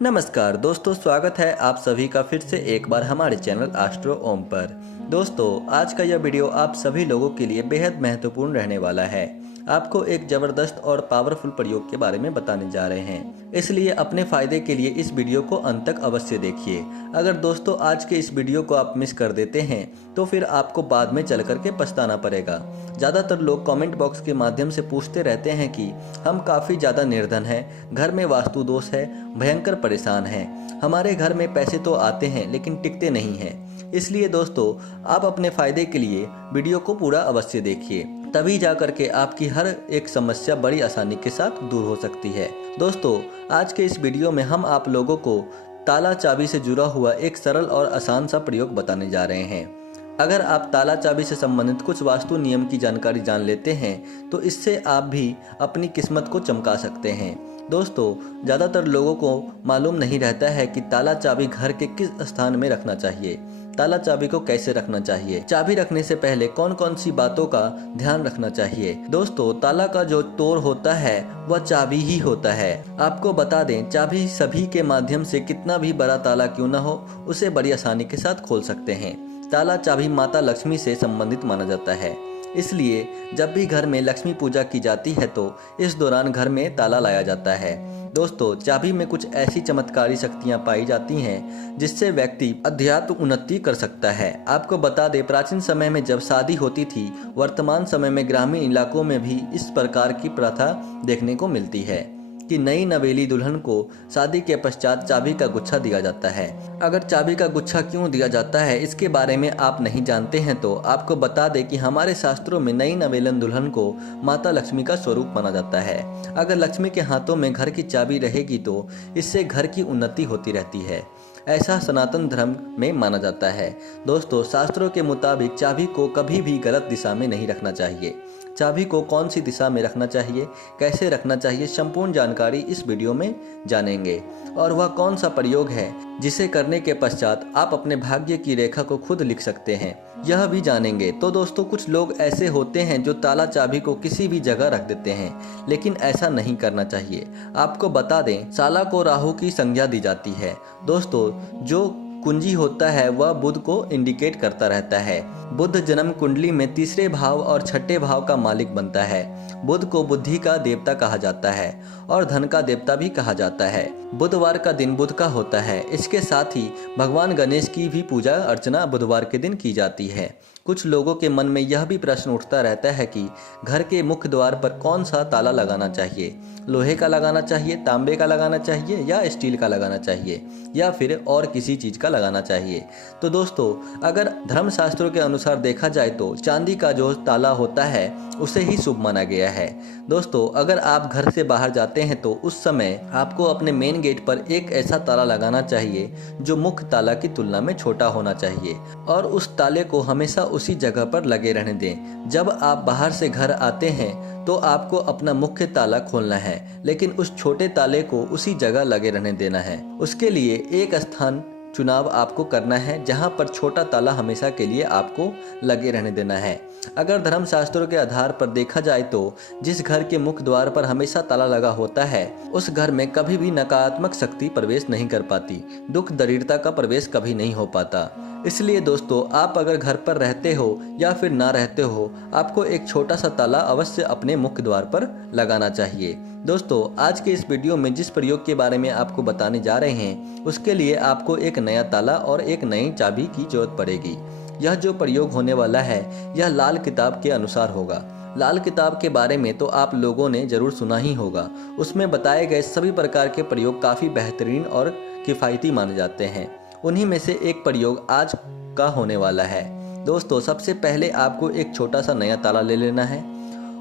नमस्कार दोस्तों, स्वागत है आप सभी का फिर से एक बार हमारे चैनल एस्ट्रो ओम पर। दोस्तों, आज का यह वीडियो आप सभी लोगों के लिए बेहद महत्वपूर्ण रहने वाला है। आपको एक ज़बरदस्त और पावरफुल प्रयोग के बारे में बताने जा रहे हैं, इसलिए अपने फ़ायदे के लिए इस वीडियो को अंत तक अवश्य देखिए। अगर दोस्तों आज के इस वीडियो को आप मिस कर देते हैं तो फिर आपको बाद में चल कर के पछताना पड़ेगा। ज़्यादातर लोग कमेंट बॉक्स के माध्यम से पूछते रहते हैं कि हम काफ़ी ज़्यादा निर्धन हैं, घर में वास्तु दोष है, भयंकर परेशान हैं, हमारे घर में पैसे तो आते हैं लेकिन टिकते नहीं हैं। इसलिए दोस्तों, आप अपने फ़ायदे के लिए वीडियो को पूरा अवश्य देखिए, तभी जा करके आपकी हर एक समस्या बड़ी आसानी के साथ दूर हो सकती है। दोस्तों, आज के इस वीडियो में हम आप लोगों को ताला चाबी से जुड़ा हुआ एक सरल और आसान सा प्रयोग बताने जा रहे हैं। अगर आप ताला चाबी से संबंधित कुछ वास्तु नियम की जानकारी जान लेते हैं तो इससे आप भी अपनी किस्मत को चमका सकते हैं। दोस्तों, ज़्यादातर लोगों को मालूम नहीं रहता है कि ताला चाबी घर के किस स्थान में रखना चाहिए, ताला चाबी को कैसे रखना चाहिए, चाबी रखने से पहले कौन कौन सी बातों का ध्यान रखना चाहिए। दोस्तों, ताला का जो तोड़ होता है वह चाबी ही होता है। आपको बता दें, चाबी सभी के माध्यम से कितना भी बड़ा ताला क्यों न हो, उसे बड़ी आसानी के साथ खोल सकते हैं। ताला चाबी माता लक्ष्मी से संबंधित माना जाता है, इसलिए जब भी घर में लक्ष्मी पूजा की जाती है तो इस दौरान घर में ताला लाया जाता है। दोस्तों, चाबी में कुछ ऐसी चमत्कारी शक्तियां पाई जाती हैं जिससे व्यक्ति अध्यात्म उन्नति कर सकता है। आपको बता दें, प्राचीन समय में जब शादी होती थी, वर्तमान समय में ग्रामीण इलाकों में भी इस प्रकार की प्रथा देखने को मिलती है कि नई नवेली दुल्हन को शादी के पश्चात चाबी का गुच्छा दिया जाता है। अगर चाबी का गुच्छा क्यों दिया जाता है इसके बारे में आप नहीं जानते हैं तो आपको बता दें कि हमारे शास्त्रों में नई नवेलन दुल्हन को माता लक्ष्मी का स्वरूप माना जाता है। अगर लक्ष्मी के हाथों में घर की चाबी रहेगी तो इससे घर की उन्नति होती रहती है, ऐसा सनातन धर्म में माना जाता है। दोस्तों, शास्त्रों के मुताबिक चाबी को कभी भी गलत दिशा में नहीं रखना चाहिए। चाबी को कौन सी दिशा में रखना चाहिए, कैसे रखना चाहिए, संपूर्ण जानकारी इस वीडियो में जानेंगे। और वह कौन सा प्रयोग है जिसे करने के पश्चात आप अपने भाग्य की रेखा को खुद लिख सकते हैं, यह भी जानेंगे। तो दोस्तों, कुछ लोग ऐसे होते हैं जो ताला चाबी को किसी भी जगह रख देते हैं, लेकिन ऐसा नहीं करना चाहिए। आपको बता दें, ताला को राहु की संज्ञा दी जाती है। दोस्तों, जो कुंजी होता है वह बुध को इंडिकेट करता रहता है। बुध जन्म कुंडली में तीसरे भाव और छठे भाव का मालिक बनता है। बुध को बुद्धि का देवता कहा जाता है और धन का देवता भी कहा जाता है। बुधवार का दिन बुध का होता है। इसके साथ ही भगवान गणेश की भी पूजा अर्चना बुधवार के दिन की जाती है। कुछ लोगों के मन में यह भी प्रश्न उठता रहता है कि घर के मुख्य द्वार पर कौन सा ताला लगाना चाहिए, लोहे का लगाना चाहिए, तांबे का लगाना चाहिए या स्टील का लगाना चाहिए या फिर और किसी चीज़ का लगाना चाहिए। तो दोस्तों, अगर धर्मशास्त्रों के अनुसार देखा जाए तो चांदी का जो ताला होता है उसे ही शुभ माना गया है। दोस्तों, अगर आप घर से बाहर जाते हैं तो उस समय आपको अपने मेन गेट पर एक ऐसा ताला लगाना चाहिए जो मुख्य ताला की तुलना में छोटा होना चाहिए और उस ताले को हमेशा उसी जगह पर लगे रहने दें। जब आप बाहर से घर आते हैं तो आपको अपना मुख्य ताला खोलना है, लेकिन उस छोटे ताले को उसी जगह लगे रहने देना है। उसके लिए एक स्थान चुनाव आपको करना है जहां पर छोटा ताला हमेशा के लिए आपको लगे रहने देना है। अगर धर्मशास्त्रों के आधार पर देखा जाए तो जिस घर के मुख्य द्वार पर हमेशा ताला लगा होता है उस घर में कभी भी नकारात्मक शक्ति प्रवेश नहीं कर पाती, दुख दरिद्रता का प्रवेश कभी नहीं हो पाता। इसलिए दोस्तों, आप अगर घर पर रहते हो या फिर ना रहते हो, आपको एक छोटा सा ताला अवश्य अपने मुख्य द्वार पर लगाना चाहिए। दोस्तों, आज के इस वीडियो में जिस प्रयोग के बारे में आपको बताने जा रहे हैं उसके लिए आपको एक नया ताला और एक नई चाबी की जरूरत पड़ेगी। यह जो प्रयोग होने वाला है यह लाल किताब के अनुसार होगा। लाल किताब के बारे में तो आप लोगों ने जरूर सुना ही होगा। उसमें बताए गए सभी प्रकार के प्रयोग काफ़ी बेहतरीन और किफ़ायती माने जाते हैं। उन्हीं में से एक प्रयोग आज का होने वाला है। दोस्तों, सबसे पहले आपको एक छोटा सा नया ताला ले लेना है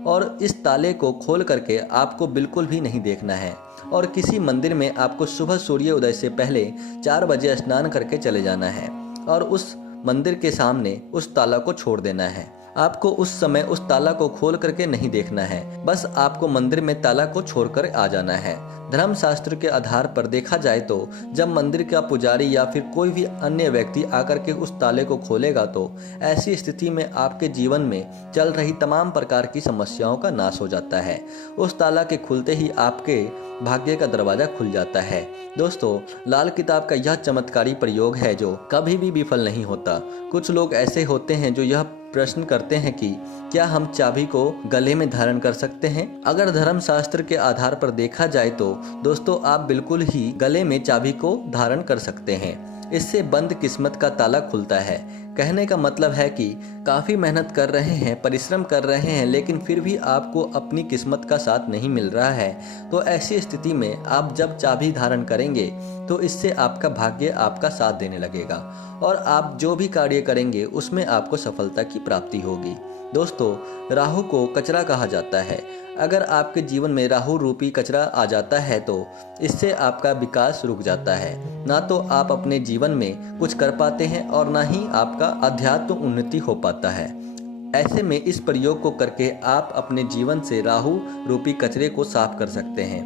और इस ताले को खोल करके आपको बिल्कुल भी नहीं देखना है और किसी मंदिर में आपको सुबह सूर्य उदय से पहले 4 बजे स्नान करके चले जाना है और उस मंदिर के सामने उस ताला को छोड़ देना है। आपको उस समय उस ताला को खोल करके नहीं देखना है, बस आपको मंदिर में ताला को छोड़कर आ जाना है। धर्मशास्त्र के आधार पर देखा जाए तो जब मंदिर का पुजारी या फिर कोई भी अन्य व्यक्ति आकर के उस ताले को खोलेगा तो ऐसी स्थिति में आपके जीवन में चल रही तमाम प्रकार की समस्याओं का नाश हो जाता है। उस ताला के खुलते ही आपके भाग्य का दरवाजा खुल जाता है। दोस्तों, लाल किताब का यह चमत्कारी प्रयोग है जो कभी भी विफल नहीं होता। कुछ लोग ऐसे होते हैं जो यह प्रश्न करते हैं कि क्या हम चाबी को गले में धारण कर सकते हैं। अगर धर्मशास्त्र के आधार पर देखा जाए तो दोस्तों, आप बिल्कुल ही गले में चाबी को धारण कर सकते हैं। इससे बंद किस्मत का ताला खुलता है। कहने का मतलब है कि काफ़ी मेहनत कर रहे हैं, परिश्रम कर रहे हैं, लेकिन फिर भी आपको अपनी किस्मत का साथ नहीं मिल रहा है, तो ऐसी स्थिति में आप जब चाबी धारण करेंगे तो इससे आपका भाग्य आपका साथ देने लगेगा और आप जो भी कार्य करेंगे उसमें आपको सफलता की प्राप्ति होगी। दोस्तों, राहु को कचरा कहा जाता है। अगर आपके जीवन में राहु रूपी कचरा आ जाता है तो इससे आपका विकास रुक जाता है। ना तो आप अपने जीवन में कुछ कर पाते हैं और ना ही आपका अध्यात्म उन्नति हो पाता है। ऐसे में इस प्रयोग को करके आप अपने जीवन से राहु रूपी कचरे को साफ कर सकते हैं।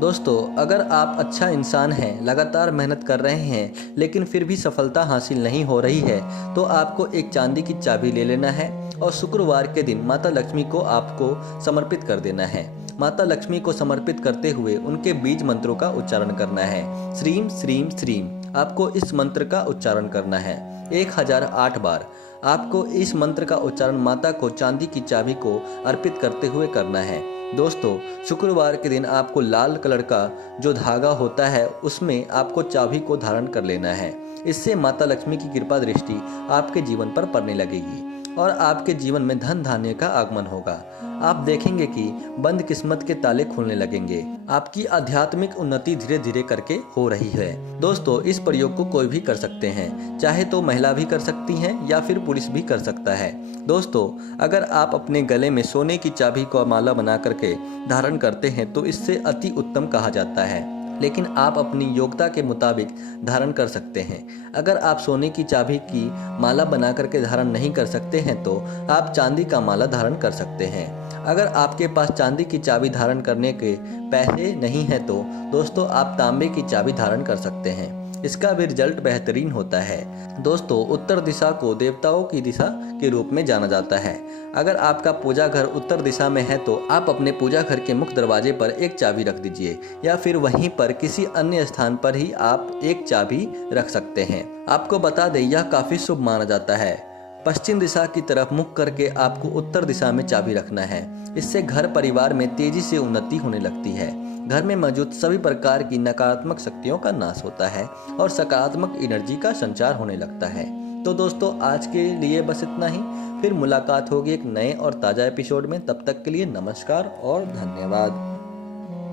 दोस्तों, अगर आप अच्छा इंसान हैं, लगातार मेहनत कर रहे हैं, लेकिन फिर भी सफलता हासिल नहीं हो रही है, तो आपको एक चांदी की चाबी ले लेना है और शुक्रवार के दिन माता लक्ष्मी को आपको समर्पित कर देना है। माता लक्ष्मी को समर्पित करते हुए उनके बीज मंत्रों का उच्चारण करना है। श्रीम श्रीम श्रीम आपको इस मंत्र का उच्चारण करना है 1008 बार। आपको इस मंत्र का उच्चारण माता को चांदी की चाबी को अर्पित करते हुए करना है। दोस्तों, शुक्रवार के दिन आपको लाल कलर का जो धागा होता है उसमें आपको चाबी को धारण कर लेना है। इससे माता लक्ष्मी की कृपा दृष्टि आपके जीवन पर पड़ने लगेगी और आपके जीवन में धन धान्य का आगमन होगा। आप देखेंगे कि बंद किस्मत के ताले खुलने लगेंगे। आपकी आध्यात्मिक उन्नति धीरे धीरे करके हो रही है। दोस्तों, इस प्रयोग को कोई भी कर सकते हैं, चाहे तो महिला भी कर सकती हैं या फिर पुरुष भी कर सकता है। दोस्तों, अगर आप अपने गले में सोने की चाबी को माला बना करके धारण करते हैं तो इससे अति उत्तम कहा जाता है, लेकिन आप अपनी योग्यता के मुताबिक धारण कर सकते हैं। अगर आप सोने की चाबी की माला बना करके धारण नहीं कर सकते हैं तो आप चांदी का माला धारण कर सकते हैं। अगर आपके पास चांदी की चाबी धारण करने के पैसे नहीं हैं तो दोस्तों, आप तांबे की चाबी धारण कर सकते हैं। इसका भी रिजल्ट बेहतरीन होता है। दोस्तों, उत्तर दिशा को देवताओं की दिशा के रूप में जाना जाता है। अगर आपका पूजा घर उत्तर दिशा में है तो आप अपने पूजा घर के मुख्य दरवाजे पर एक चाबी रख दीजिए या फिर वहीं पर किसी अन्य स्थान पर ही आप एक चाबी रख सकते हैं। आपको बता दें, यह काफी शुभ माना जाता है। पश्चिम दिशा की तरफ मुख करके आपको उत्तर दिशा में चाबी रखना है। इससे घर परिवार में तेजी से उन्नति होने लगती है। घर में मौजूद सभी प्रकार की नकारात्मक शक्तियों का नाश होता है और सकारात्मक एनर्जी का संचार होने लगता है। तो दोस्तों, आज के लिए बस इतना ही। फिर मुलाकात होगी एक नए और ताज़ा एपिसोड में। तब तक के लिए नमस्कार और धन्यवाद।